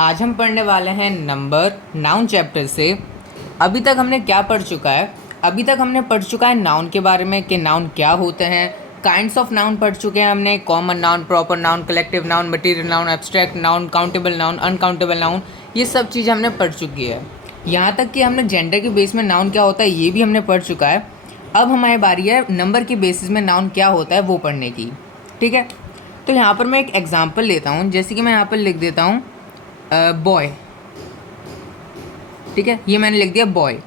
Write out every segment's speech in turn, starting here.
आज हम पढ़ने वाले हैं नंबर नाउन चैप्टर से। अभी तक हमने क्या पढ़ चुका है? अभी तक हमने पढ़ चुका है नाउन के बारे में कि नाउन क्या होते हैं, काइंड्स ऑफ नाउन पढ़ चुके हैं हमने, common noun, proper noun, collective noun, material noun, abstract noun, countable noun, uncountable noun, ये सब चीज़ हमने पढ़ चुकी है। यहाँ तक कि हमने जेंडर के बेस में नाउन क्या होता है ये भी हमने पढ़ चुका है। अब हमारी बारी है नंबर के बेसिस में नाउन क्या होता है वो पढ़ने की। ठीक है, तो यहाँ पर मैं एक एग्जाम्पल लेता हूँ, जैसे कि मैं यहाँ पर लिख देता हूँ बॉय। ठीक है, ये मैंने लिख दिया बॉय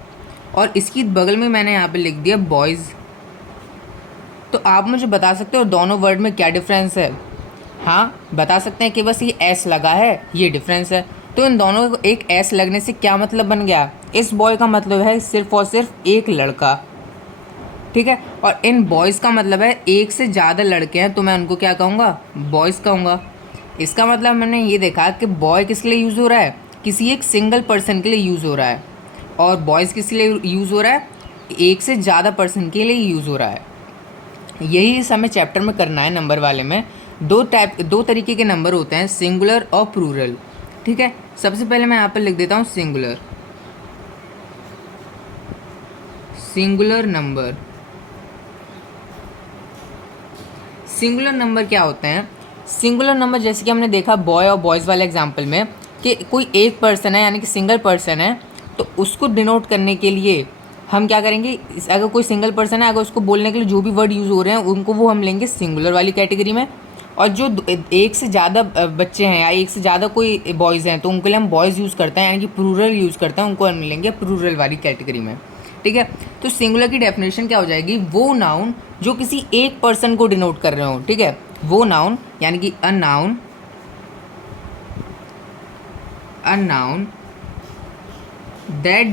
और इसकी बगल में मैंने यहाँ पे लिख दिया बॉयज़। तो आप मुझे बता सकते हो दोनों वर्ड में क्या डिफरेंस है? हाँ, बता सकते हैं कि बस ये एस लगा है, ये डिफरेंस है। तो इन दोनों को एक एस लगने से क्या मतलब बन गया? इस बॉय का मतलब है सिर्फ और सिर्फ एक लड़का। ठीक है, और इन बॉयज़ का मतलब है एक से ज़्यादा लड़के हैं तो मैं उनको क्या कहूँगा? बॉयज़ कहूँगा। इसका मतलब मैंने ये देखा कि बॉय किस लिए यूज़ हो रहा है? किसी एक सिंगल पर्सन के लिए यूज़ हो रहा है, और बॉयज़ किस लिए यूज़ हो रहा है? एक से ज़्यादा पर्सन के लिए यूज़ हो रहा है। यही इस हमें चैप्टर में करना है। नंबर वाले में दो तरीके के नंबर होते हैं, सिंगुलर और प्लूरल। ठीक है, सबसे पहले मैं यहाँ पर लिख देता हूँ singular. Singular number, singular number क्या होते हैं? सिंगुलर नंबर जैसे कि हमने देखा बॉय और बॉयज़ वाले एग्जांपल में कि कोई एक पर्सन है यानी कि सिंगल पर्सन है, तो उसको डिनोट करने के लिए हम क्या करेंगे? अगर कोई सिंगल पर्सन है, अगर उसको बोलने के लिए जो भी वर्ड यूज़ हो रहे हैं उनको वो हम लेंगे सिंगुलर वाली कैटेगरी में। और जो एक से ज़्यादा बच्चे हैं या एक से ज़्यादा कोई बॉयज़ हैं तो उनके लिए हम बॉयज़ यूज़ करते हैं, यानी कि प्लूरल यूज़ करते हैं, उनको हम लेंगे प्लूरल वाली कैटेगरी में। ठीक है, तो सिंगुलर की डेफिनेशन क्या हो जाएगी? वो नाउन जो किसी एक पर्सन को डिनोट कर रहे हो। ठीक है, वो नाउन यानी कि अ noun that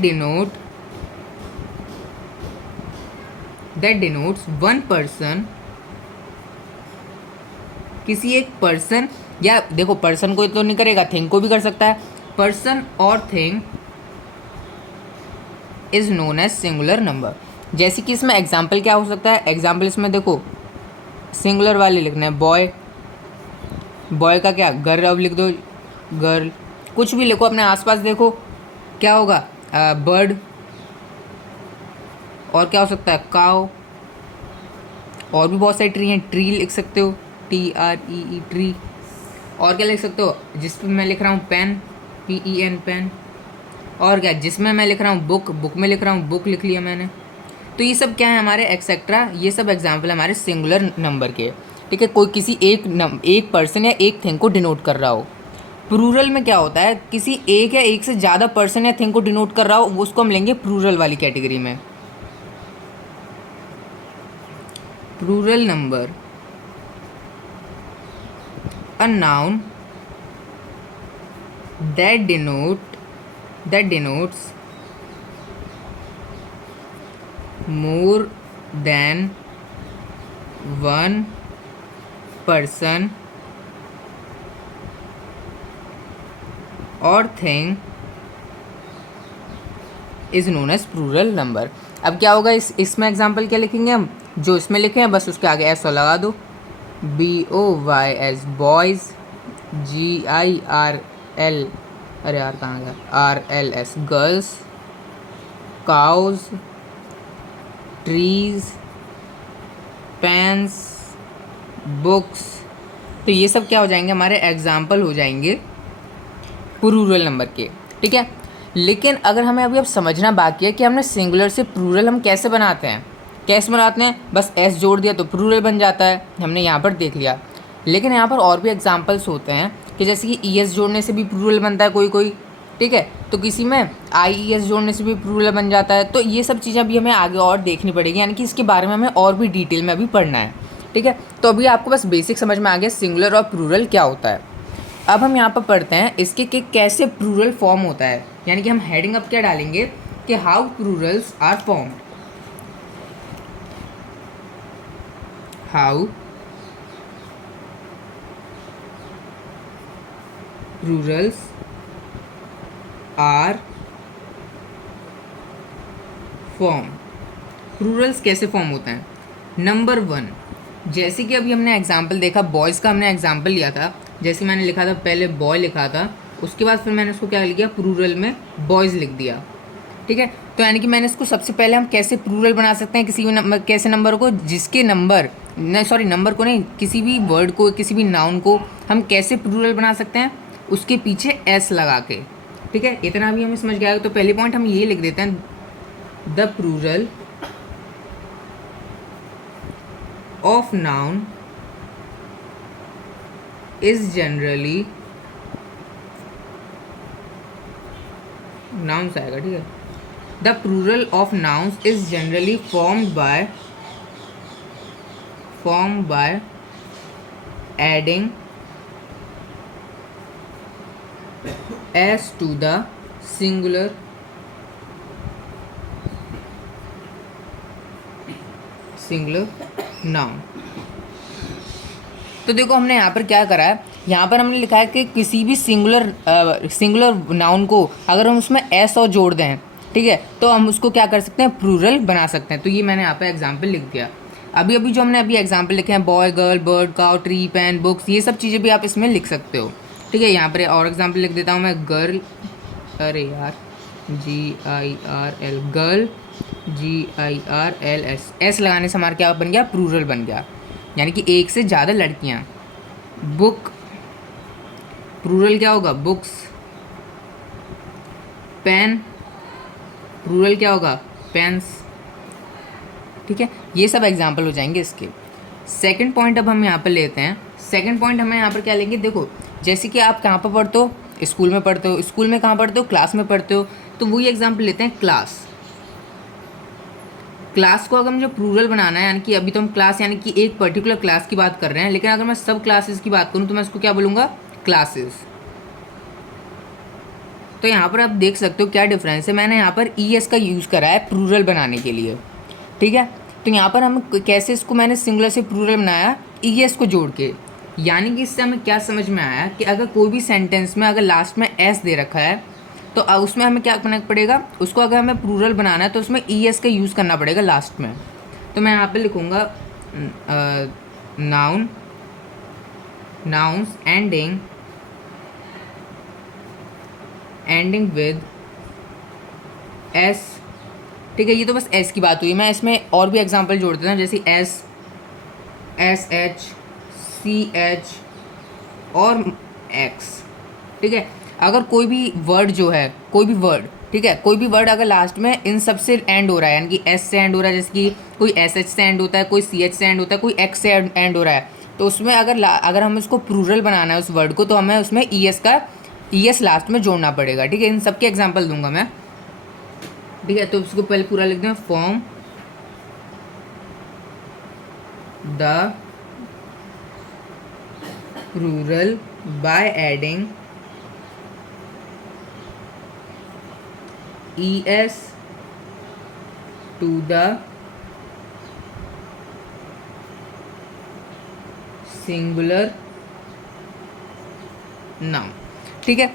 denotes one person, किसी एक पर्सन, या देखो पर्सन को तो नहीं करेगा, थिंग को भी कर सकता है। पर्सन और thing is known as singular number. जैसे कि इसमें एग्जाम्पल क्या हो सकता है? एग्जाम्पल इसमें देखो सिंगुलर वाले लिखना है बॉय, बॉय का क्या? गर्ल, अब लिख दो गर्ल। कुछ भी लिखो, अपने आसपास देखो क्या होगा? बर्ड। और क्या हो सकता है? काव। और भी बहुत सारी ट्री हैं, ट्री लिख सकते हो, TREE ट्री। और क्या लिख सकते हो? जिस पे मैं लिख रहा हूँ पेन, PEN पेन। और क्या जिसमें मैं लिख रहा हूँ बुक, बुक में लिख रहा हूँ बुक, लिख लिया मैंने। तो ये सब क्या है हमारे एक्सेट्रा, ये सब एग्जाम्पल है हमारे सिंगुलर नंबर के। ठीक है, कोई किसी एक पर्सन या एक थिंग को डिनोट कर रहा हो। प्लूरल में क्या होता है? किसी एक या एक से ज़्यादा पर्सन या थिंग को डिनोट कर रहा हो, उसको हम लेंगे प्लूरल वाली कैटेगरी में। Plural number, a noun that denotes more than one person और thing is known as plural number. अब क्या होगा? इसमें एग्जाम्पल क्या लिखेंगे हम? जो इसमें लिखे हैं बस उसके आगे एस लगा दो, BOYS बॉयज़, GIRL, अरे यार कहाँ गया? RLS girls, cows, trees, pens, books. तो ये सब क्या हो जाएंगे? हमारे एग्जाम्पल हो जाएंगे प्लूरल नंबर के। ठीक है, लेकिन अगर हमें अभी अब समझना बाकी है कि हमने सिंगुलर से प्लूरल हम कैसे बनाते हैं। कैसे बनाते हैं? बस एस जोड़ दिया तो प्लूरल बन जाता है, हमने यहाँ पर देख लिया। लेकिन यहाँ पर और भी एग्जाम्पल्स होते हैं कि जैसे कि ES जोड़ने से भी प्लूरल बनता है कोई कोई। ठीक है, तो किसी में IES जोड़ने से भी प्लूरल बन जाता है। तो ये सब चीज़ें अभी हमें आगे और देखनी पड़ेगी, यानी कि इसके बारे में हमें और भी डिटेल में अभी पढ़ना है। ठीक है, तो अभी आपको बस बेसिक समझ में आ गया सिंगुलर और प्लूरल क्या होता है। अब हम यहाँ पर पढ़ते हैं इसके कि कैसे प्लूरल फॉर्म होता है, यानी कि हम हेडिंग अब क्या डालेंगे कि how plurals are formed. How plurals are form. Plurals कैसे फॉर्म होते हैं? नंबर 1, जैसे कि अभी हमने एग्जाम्पल देखा बॉयज़ का, हमने एग्जाम्पल लिया था। जैसे मैंने लिखा था पहले बॉय लिखा था, उसके बाद फिर मैंने उसको क्या लिख दिया, प्लूरल में बॉयज़ लिख दिया। ठीक है, तो यानी कि मैंने इसको सबसे पहले हम कैसे प्लूरल बना सकते हैं किसी भी नंबर, कैसे नंबर को, जिसके नंबर नहीं, सॉरी नंबर को नहीं, किसी भी वर्ड को, किसी भी नाउन को हम कैसे प्लूरल बना सकते हैं, उसके पीछे एस लगा के। ठीक है, इतना भी हमें समझ गया। तो पहले पॉइंट हम ये लिख देते हैं, the plural of noun is generally, nouns आएगा, ठीक है। The plural of nouns is generally formed by adding S to the singular noun. तो देखो हमने यहाँ पर क्या करा है, यहाँ पर हमने लिखा है कि किसी भी सिंगुलर नाउन को अगर हम उसमें एस और जोड़ दें, ठीक है, तो हम उसको क्या कर सकते हैं, प्लूरल बना सकते हैं। तो ये मैंने यहाँ पर एग्जाम्पल लिख दिया। अभी जो हमने अभी एग्जाम्पल लिखे हैं, boy, girl, bird, cow, tree, pen, books, ये सब चीज़ें भी आप इसमें लिख सकते हो। ठीक है, यहाँ पर और एग्जाम्पल लिख देता हूँ मैं, गर्ल, अरे यार, GIRL, गर्ल, GIRLS, एस लगाने से हमारा क्या बन गया, प्लूरल बन गया, यानी कि एक से ज़्यादा लड़कियाँ। बुक, प्लूरल क्या होगा, बुक्स। पेन, प्लूरल क्या होगा, पेन्स। ठीक है, ये सब एग्जाम्पल हो जाएंगे इसके। सेकंड पॉइंट अब हम यहाँ पर लेते हैं। सेकंड पॉइंट हमें यहाँ पर क्या लेंगे, देखो जैसे कि आप कहाँ पर पढ़ते हो, स्कूल में पढ़ते हो, स्कूल में कहाँ पढ़ते हो, क्लास में पढ़ते हो, तो वही एग्जाम्पल लेते हैं, क्लास। क्लास को अगर मुझे प्लूरल बनाना है, यानी कि अभी तो हम क्लास यानी कि एक पर्टिकुलर क्लास की बात कर रहे हैं, लेकिन अगर मैं सब क्लासेस की बात करूँ तो मैं इसको क्या बोलूँगा, क्लासेस। तो यहाँ पर आप देख सकते हो क्या डिफरेंस है। मैंने यहाँ पर ES का यूज़ करा है प्लूरल बनाने के लिए। ठीक है, तो यहाँ पर हम कैसे इसको मैंने सिंगुलर से प्लूरल बनाया, ES को जोड़ के। यानी कि इससे हमें क्या समझ में आया कि अगर कोई भी सेंटेंस में अगर लास्ट में S दे रखा है तो उसमें हमें क्या करना पड़ेगा, उसको अगर हमें प्लूरल बनाना है तो उसमें ES का यूज़ करना पड़ेगा लास्ट में। तो मैं यहाँ पे लिखूँगा नाउन्स एंडिंग विद S। ठीक है, ये तो बस S की बात हुई। मैं इसमें और भी एग्जांपल जोड़ देता हूँ, जैसे S, SH, CH और X। ठीक है, अगर कोई भी वर्ड जो है, कोई भी वर्ड, ठीक है, कोई भी वर्ड अगर लास्ट में इन सब से एंड हो रहा है, यानी कि S से एंड हो रहा है, जैसे कि कोई SH से एंड होता है, कोई CH से एंड होता है, कोई X से एंड हो रहा है, तो उसमें अगर हमें उसको प्लूरल बनाना है उस वर्ड को, तो हमें उसमें ES लास्ट में जोड़ना पड़ेगा। ठीक है, इन सब के एग्जाम्पल दूंगा मैं। ठीक है, तो उसको पहले पूरा लिख दें, form the plural by adding ES to the singular noun. ठीक है,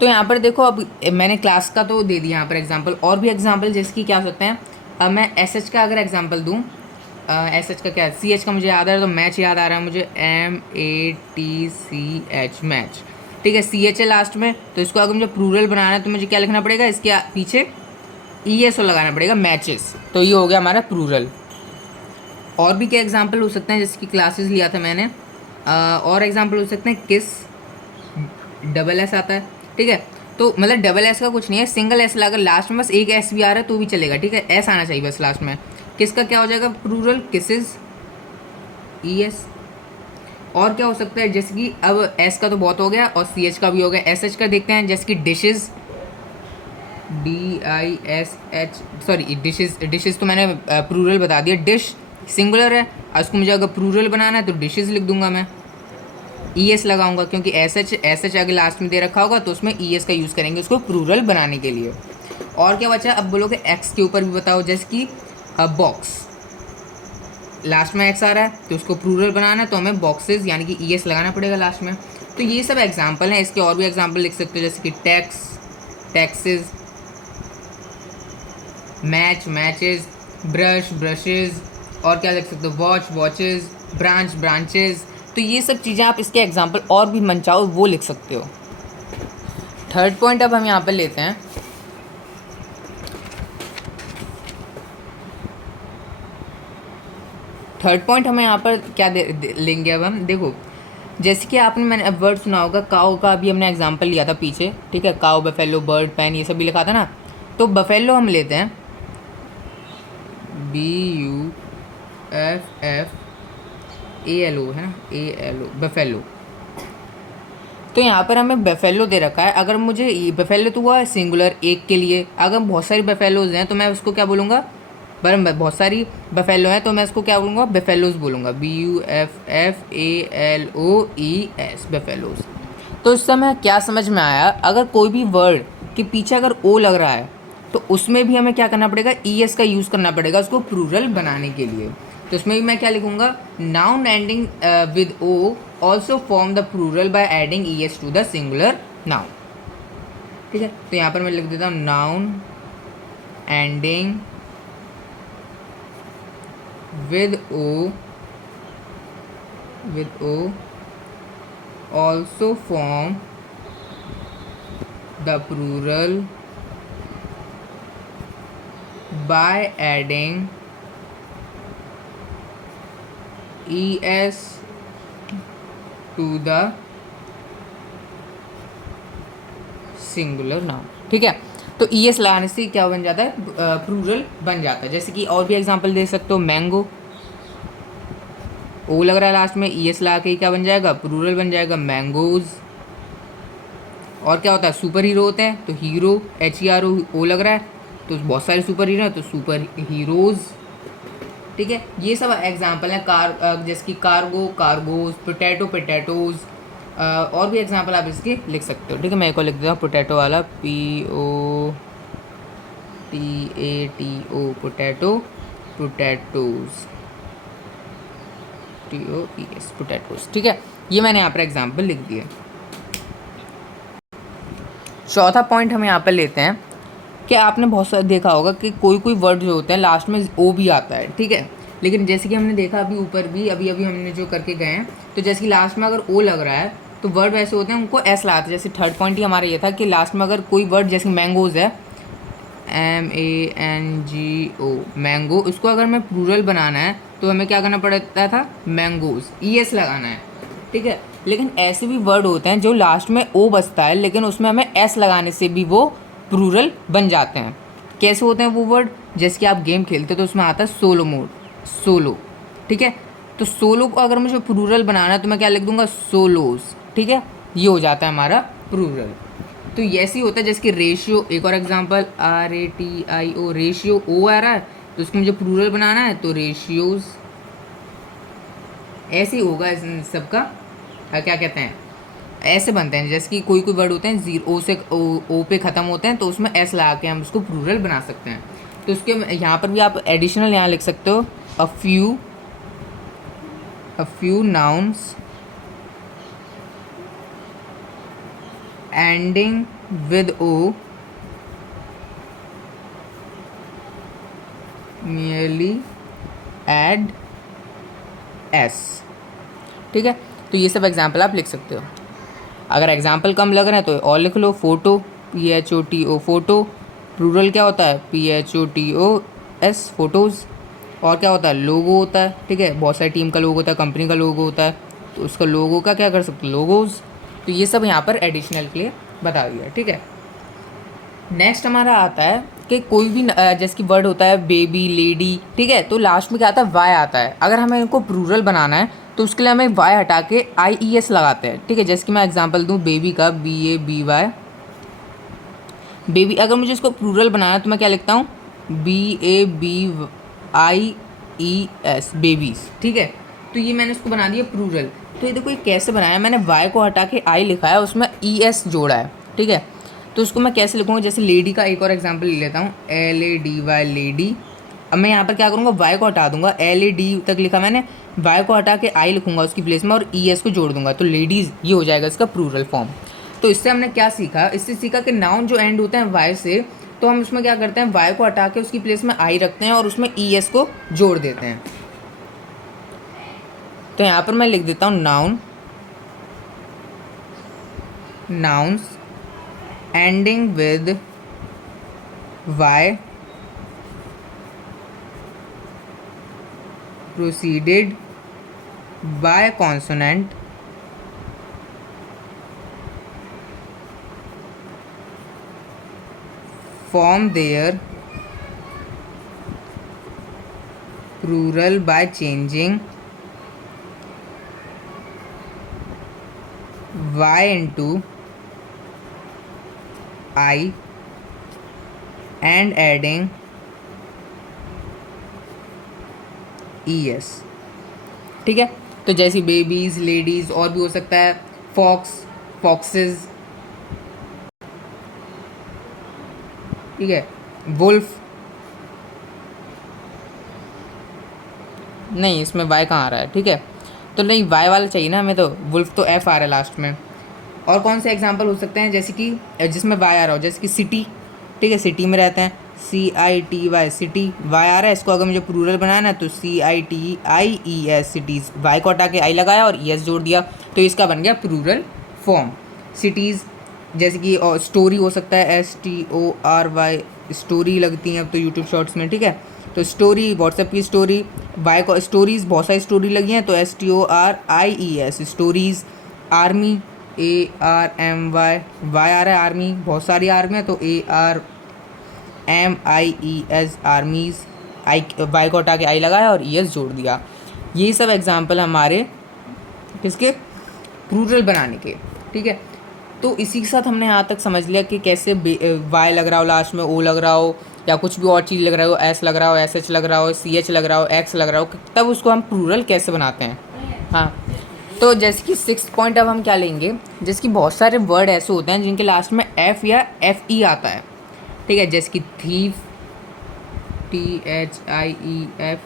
तो यहाँ पर देखो, अब मैंने क्लास का तो दे दिया यहाँ पर एग्जांपल, और भी एग्जांपल जैसे कि क्या हो सकते हैं। अब मैं SH का अगर एग्जांपल दूँ, SH का क्या है, CH का मुझे याद आ रहा है, तो मैच याद आ रहा है मुझे, MATCH, मैच। ठीक है, CH है लास्ट में, तो इसको अगर मुझे प्लूरल बनाना है तो मुझे क्या लिखना पड़ेगा, इसके पीछे ES लगाना पड़ेगा, मैचेस। तो ये हो गया हमारा प्लूरल। और भी क्या एग्जांपल हो सकते हैं, जैसे कि क्लासेस लिया था मैंने, और एग्जांपल हो सकते हैं, किस, डबल S आता है। ठीक है, तो मतलब डबल S का कुछ नहीं है, सिंगल S अगर लास्ट में बस एक S भी आ रहा है तो भी चलेगा। ठीक है, S आना चाहिए बस लास्ट में। किस का क्या हो जाएगा, प्लूरल, किसेस, ES। और क्या हो सकता है, जैसे कि अब S का तो बहुत हो गया और CH का भी हो गया, SH का देखते हैं, जैसे कि डिशेस, DISH, सॉरी डिशेस तो मैंने प्लूरल बता दिया, डिश सिंगुलर है, और उसको मुझे अगर प्लूरल बनाना है तो डिशेस लिख दूंगा मैं, ES लगाऊंगा, क्योंकि SH अगर लास्ट में दे रखा होगा तो उसमें ES का यूज़ करेंगे उसको प्लूरल बनाने के लिए। और क्या बचा, अब बोलोगे X के ऊपर भी बताओ, जैसे कि बॉक्स, लास्ट में X आ रहा है तो उसको प्लूरल बनाना है तो हमें बॉक्सेस यानी कि ES लगाना पड़ेगा लास्ट में। तो ये सब एग्जाम्पल हैं, इसके और भी एग्जाम्पल लिख सकते हो, जैसे कि tax, taxes, match, matches, brush, brushes, और क्या लिख सकते हो, वॉच, वॉचेज़, ब्रांच, ब्रांचेज़। तो ये सब चीज़ें आप इसके एग्जाम्पल और भी मन चाहो वो लिख सकते हो। थर्ड पॉइंट अब हम यहाँ पर लेते हैं। थर्ड पॉइंट हमें यहाँ पर क्या लेंगे अब हम, देखो जैसे कि आपने मैंने अब वर्ड सुना होगा, काऊ का अभी हमने एग्जांपल लिया था पीछे, ठीक है, काऊ, बफेलो, बर्ड, पैन, ये सब भी लिखा था ना। तो बफेलो हम लेते हैं, BUFFALO है ना, ALO, बफेलो। तो यहाँ पर हमें बफेलो दे रखा है। अगर मुझे बफेलो तो हुआ है सिंगुलर, एक के लिए। अगर बहुत सारी बफेलोज हैं तो मैं उसको क्या बोलूँगा, बहुत सारी बफेलो हैं तो मैं इसको क्या बोलूँगा, बफेलोज बोलूँगा, BUFFALOES, बफेलोज। तो इस समय क्या समझ में आया, अगर कोई भी वर्ड के पीछे अगर ओ लग रहा है तो उसमें भी हमें क्या करना पड़ेगा, ES का यूज़ करना पड़ेगा उसको प्लूरल बनाने के लिए। तो इसमें भी मैं क्या लिखूँगा, noun ending with O also form the plural by adding ES to the singular noun. ठीक है, तो यहाँ पर मैं लिख देता हूँ noun ending with O also form the plural by adding ES to the singular noun. ठीक है, तो ES लगाने से क्या बन जाता है, प्लूरल बन जाता है। जैसे कि और भी एग्जांपल दे सकते हो, मैंगो, ओ लग रहा है लास्ट में, ES लगा के क्या बन जाएगा, प्लूरल बन जाएगा, मैंगोज। और क्या होता है, सुपर हीरो होते हैं तो हीरो, HERO, लग रहा है तो बहुत सारे सुपर हीरो हैं तो सुपर हीरोज। ठीक है, ये सब एग्जांपल हैं। जैसे कि कार्गो, कार्गोज, पोटैटो, पोटैटोज। और भी एग्जांपल आप इसके लिख सकते हो। ठीक है, मैं एक और लिख देता हूँ, पोटैटो वाला, POTATO, potato, potatoes, TOES, potatoes. ठीक है, ये मैंने यहाँ पर एग्जाम्पल लिख दिया। चौथा पॉइंट हम यहाँ पर लेते हैं कि आपने बहुत सारा देखा होगा कि कोई कोई वर्ड जो होते हैं लास्ट में ओ भी आता है। ठीक है, लेकिन जैसे कि हमने देखा अभी ऊपर भी, अभी हमने जो करके गए हैं, तो जैसे कि लास्ट में अगर ओ लग रहा है तो वर्ड वैसे होते हैं उनको एस लगाते हैं। जैसे थर्ड पॉइंट ही हमारा ये था कि लास्ट में अगर कोई वर्ड, जैसे मैंगोज है, MANGO, मैंगो, उसको अगर हमें प्लूरल बनाना है तो हमें क्या करना पड़ता था, मैंगोज, ES लगाना है। ठीक है, लेकिन ऐसे भी वर्ड होते हैं जो लास्ट में ओ बचता है लेकिन उसमें हमें एस लगाने से भी वो प्लूरल बन जाते हैं। कैसे होते हैं वो वर्ड, जैसे कि आप गेम खेलते तो उसमें आता है सोलो मोड, सोलो। ठीक है, तो सोलो को अगर मुझे प्लूरल बनाना है तो मैं क्या लिख दूंगा, सोलोज। ठीक है, ये हो जाता है हमारा प्लूरल। तो ऐसे ही होता है जैसे कि रेशियो, एक और एग्जांपल, RATIO, रेशियो, ओ आ रहा है तो उसको मुझे प्लूरल बनाना है तो रेशियोज। ऐसे ही होगा इन सबका, क्या कहते हैं, ऐसे बनते हैं। जैसे कि कोई कोई वर्ड होते हैं जीरो से ओ पे ख़त्म होते हैं तो उसमें एस लगा के हम उसको प्लूरल बना सकते हैं। तो उसके यहाँ पर भी आप एडिशनल यहाँ लिख सकते हो, a few nouns ending with O merely add s। ठीक है, तो ये सब एग्जाम्पल आप लिख सकते हो। अगर एग्जाम्पल कम लग रहे हैं तो और लिख लो, फोटो, PHOTO, फोटो, प्लूरल क्या होता है, PHOTOS, फोटोज़। और क्या होता है, लोगो होता है। ठीक है, बहुत सारी टीम का लोगो होता है, कंपनी का लोगो होता है, तो उसका लोगो का क्या कर सकते, लोगोज़। तो ये सब यहाँ पर एडिशनल के लिए बता दिया। ठीक है, नेक्स्ट हमारा आता है कि कोई भी जैसे कि वर्ड होता है बेबी, लेडी। ठीक है, तो लास्ट में क्या आता है, वाई आता है। अगर हमें इनको प्लूरल बनाना है तो उसके लिए हमें वाई हटा के IES लगाते हैं। ठीक है, जैसे कि मैं एग्जांपल दूं, बेबी का BABY, बेबी। अगर मुझे इसको प्लूरल बनाना है तो मैं क्या लिखता हूँ, BABIES, बेबीज़। ठीक है, तो ये मैंने इसको बना दिया प्लूरल। तो ये देखो ये कैसे बनाया, मैंने वाई को हटा के आई लिखा है, उसमें ES जोड़ा है। ठीक है, तो उसको मैं कैसे लिखूँगा, जैसे लेडी का एक और एग्जांपल ले लेता हूँ, LADY, लेडी। अब मैं यहाँ पर क्या करूँगा, वाई को हटा दूंगा, LAD तक लिखा मैंने, वाई को हटा के आई लिखूँगा उसकी प्लेस में और ES को जोड़ दूंगा, तो लेडीज़ ये हो जाएगा इसका प्लूरल फॉर्म। तो इससे हमने क्या सीखा, इससे सीखा कि नाउन जो एंड होते हैं वाई से, तो हम उसमें क्या करते हैं, वाई को हटा के उसकी प्लेस में आई रखते हैं और उसमें ES को जोड़ देते हैं। तो यहाँ पर मैं लिख देता हूँ noun, nouns ending with y preceded by a consonant form their plural by changing y into I and adding es। ठीक है, तो जैसी बेबीज, लेडीज, और भी हो सकता है फॉक्स, फॉक्सेस, ठीक है, वुल्फ, नहीं इसमें वाई कहाँ आ रहा है, ठीक है, तो नहीं वाई वाला चाहिए ना हमें, तो वुल्फ तो एफ आ रहा है लास्ट में। और कौन से एग्जांपल हो सकते हैं जैसे कि जिसमें वाई आ रहा हो, जैसे कि सिटी, ठीक है, सिटी में रहते हैं, CITY सिटी, वाई आ रहा है, इसको अगर मुझे प्लूरल बनाना है तो CITIES सिटीज़, वाई को हटा के आई लगाया और ES जोड़ दिया, तो इसका बन गया प्लूरल फॉर्म सिटीज़। जैसे कि स्टोरी हो सकता है STORY, स्टोरी लगती हैं अब तो यूट्यूब शॉर्ट्स में, ठीक है, तो स्टोरी, व्हाट्सएप की स्टोरी, वाई को स्टोरीज़, बहुत सारी स्टोरी लगी हैं तो STORIES stories. Army, ARMY, Y आ रहा है, आर्मी बहुत सारी आर्मी है तो ARMIES आर्मीज़, आई वाई को हटा के आई लगाया और ES जोड़ दिया। ये सब एग्जाम्पल हमारे किसके, प्लूरल बनाने के, ठीक है। तो इसी के साथ हमने यहाँ तक समझ लिया कि कैसे वाई लग रहा हो लास्ट में, ओ लग रहा हो, या कुछ भी और चीज़ लग रहा हो, एस लग रहा हो, SH लग रहा हो, CH लग रहा हो, एक्स लग रहा हो, तब उसको हम प्लूरल कैसे बनाते हैं। हाँ, तो जैसे कि 6th पॉइंट अब हम क्या लेंगे, जैसे कि बहुत सारे वर्ड ऐसे होते हैं जिनके लास्ट में F या FE आता है, ठीक है, जैसे कि थीफ, THIEF,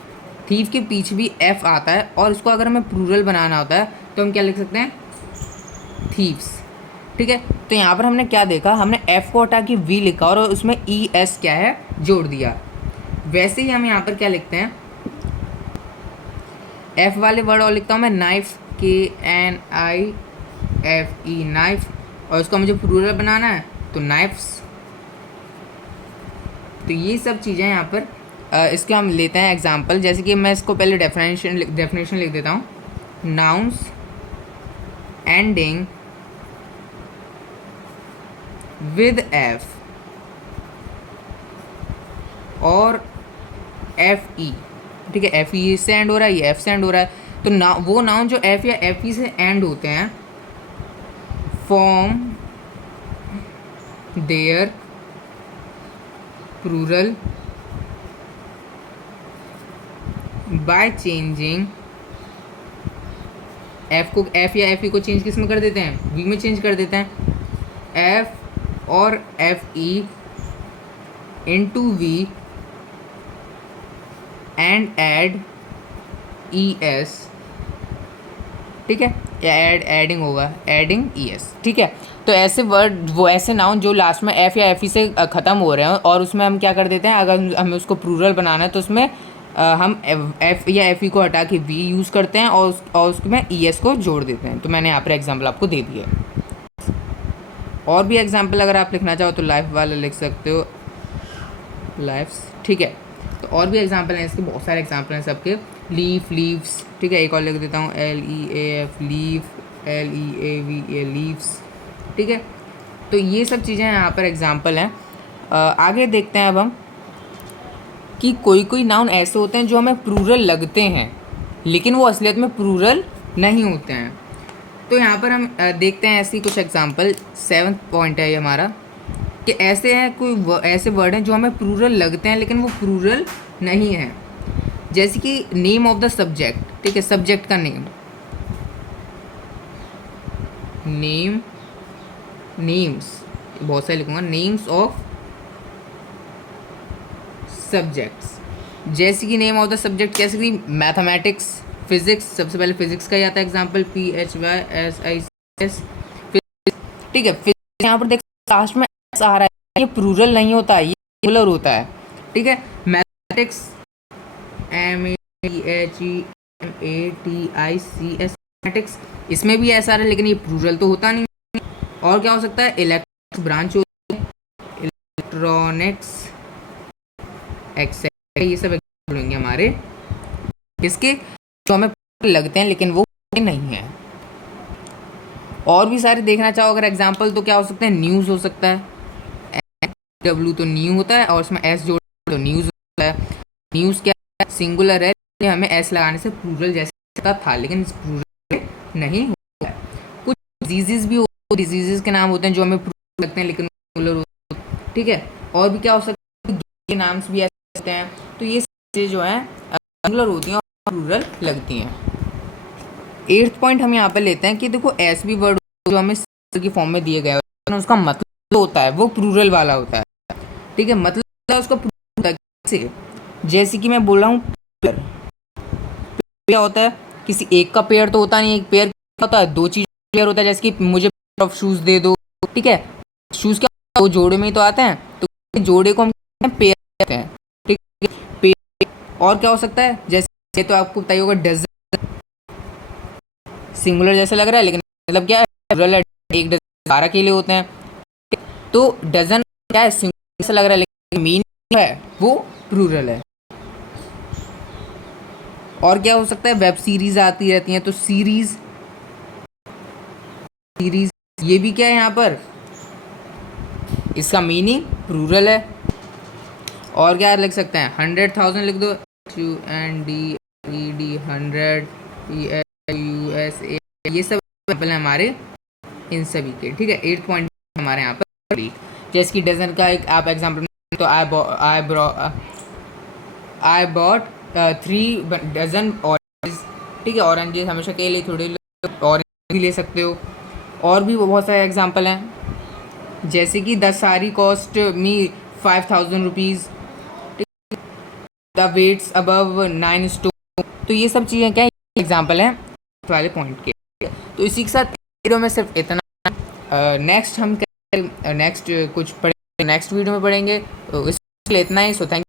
थीफ के पीछे भी F आता है, और इसको अगर हमें प्लूरल बनाना होता है तो हम क्या लिख सकते हैं, थीव्स, ठीक है। तो यहाँ पर हमने क्या देखा, हमने F को हटा के V लिखा और उसमें ES क्या है जोड़ दिया। वैसे ही हम यहाँ पर क्या लिखते हैं, F वाले वर्ड और लिखता हूँ मैं नाइफ, KNIFE नाइफ, और उसका मुझे प्लूरल बनाना है तो नाइफ्स। तो ये सब चीज़ें यहाँ पर इसके हम लेते हैं एग्जाम्पल, जैसे कि मैं इसको पहले डेफिनेशन लिख देता हूँ। नाउन्स एंडिंग विद F और FE, ठीक है, FE से एंड हो रहा है, ये F से एंड हो रहा है, तो ना वो नाउन जो F या FE से एंड होते हैं form their plural by changing F या FE को चेंज किस में कर देते हैं, V में चेंज कर देते हैं, F और FE into V and add ES, ठीक है, या एडिंग होगा, एडिंग ES, ठीक है। तो ऐसे वर्ड, वो ऐसे नाउन जो लास्ट में F या FE से ख़त्म हो रहे हैं और उसमें हम क्या कर देते हैं, अगर हमें उसको प्लूरल बनाना है तो उसमें हम F या FE को हटा के V यूज़ करते हैं और उसमें ES को जोड़ देते हैं। तो मैंने यहाँ पर एग्जाम्पल आपको दे दिया। और भी एग्जाम्पल अगर आप लिखना चाहो तो लाइफ वाला लिख सकते हो, लाइफ्स, ठीक है। तो और भी एग्जाम्पल हैं इसके, बहुत सारे एग्जाम्पल हैं सबके, लीफ, लीव्स, ठीक है, एक और लिख देता हूँ LEAF लीफ, LEAVE लीव्स, ठीक है। तो ये सब चीज़ें यहाँ पर एग्जाम्पल हैं। आगे देखते हैं अब हम कि कोई नाउन ऐसे होते हैं जो हमें प्लूरल लगते हैं लेकिन वो असलियत में प्लूरल नहीं होते हैं। तो यहाँ पर हम देखते हैं ऐसी कुछ एग्जाम्पल। 7th पॉइंट है ये हमारा, कि ऐसे हैं कोई ऐसे वर्ड हैं जो हमें प्लूरल लगते हैं लेकिन वो प्लूरल नहीं है। जैसे कि नेम ऑफ द सब्जेक्ट, ठीक है, सब्जेक्ट का नेम, नेम्स बहुत सारे लिखूंगा, नेम्स ऑफ सब्जेक्ट्स। जैसे कि नेम ऑफ द सब्जेक्ट, जैसे कि मैथमेटिक्स, फिजिक्स, सबसे पहले फिजिक्स का ही आता है एग्जाम्पल, PHYSICS, ठीक है। फिजिक्स यहाँ पर देख लास्ट में एस आ रहा है, ये प्लूरल नहीं होता, ये सिंगुलर होता है, ठीक है। मैथमेटिक्स MATHEMATICS मैथमेटिक्स, इसमें भी ऐसा आ रहा है लेकिन ये प्लूरल तो होता नहीं। और क्या हो सकता है, इलेक्ट्रॉनिक्स ब्रांच इलेक्ट्रॉनिक्स एक्सेट्रा, ये सब एग्जाम्पल होंगे हमारे इसके जो हमें लगते हैं लेकिन वो नहीं है। और भी सारे देखना चाहो अगर एग्जाम्पल तो क्या हो सकते हैं, न्यूज़ हो सकता है, डब्ल्यू तो न्यू होता है और उसमें एस जोड़ तो न्यूज़ होता है। न्यूज़ क्या है, सिंगुलर है, हमें एस लगाने से प्लूरल जैसा था लेकिन प्लूरल नहीं होता है। कुछ डिजीजेस भी होते, डिजीजेस के नाम होते हैं जो हमें प्लूरल लगते हैं लेकिन सिंगुलर होते हैं, ठीक है। और भी क्या हो सकता है, के नाम भी ऐसे होते हैं, तो ये चीज़ें जो हैं सिंगुलर होती हैं और प्लूरल लगती हैं। 8th पॉइंट हम यहाँ पे लेते हैं कि देखो एस बी वर्ड जो हमें की फॉर्म में दिए गए हैं उसका मतलब होता है वो प्लूरल वाला होता है, ठीक है। मतलब उसका प्लूरल होता है कैसे, जैसे कि मैं बोल रहा हूँ पेयर, क्या होता है, किसी एक का पेयर तो होता नहीं, एक पेयर होता है, दो चीज पेयर होता है, जैसे कि मुझे पेयर ऑफ शूज दे दो, ठीक है। शूज क्या दो जोड़े में ही तो आते हैं, तो जोड़े को हम पेयर कहते हैं, ठीक है। पेयर और क्या हो सकता है, जैसे तो आपको बताइए होगा डजन, सिंगुलर जैसे लग रहा है लेकिन मतलब क्या है, प्लूरल है, एक डजन 12 केले होते हैं, तो डजन क्या है, सिंगुलर जैसा लग रहा है लेकिन मीन है वो प्लूरल है। और क्या हो सकता है, वेब सीरीज आती रहती हैं, तो सीरीज सीरीज ये भी क्या है यहाँ पर, इसका मीनिंग प्लूरल है। और क्या लिख सकते हैं, 100,000 लिख दो, UNDED 100 PLUSA, ये सब एग्जाम्पल है हमारे इन सभी के, ठीक है। 8th पॉइंट हमारे यहाँ पर जैसे कि डजन का एक आप एग्जाम्पल, तो आई बॉट 3 डजन ऑरेंज, ठीक है। ऑरेंजेस हमेशा के लिए थोड़े ऑरेंज भी ले सकते हो। और भी बहुत सारे एग्जाम्पल हैं, जैसे कि the sari cost me 5,000 rupees, the weights above 9 stone, तो ये सब चीज़ें क्या एग्जाम्पल हैं वाले पॉइंट के। तो इसी के साथ वीडियो में सिर्फ इतना, नेक्स्ट हम नेक्स्ट कुछ पढ़ेंगे, नेक्स्ट वीडियो में पढ़ेंगे, तो इसलिए इतना ही। So thank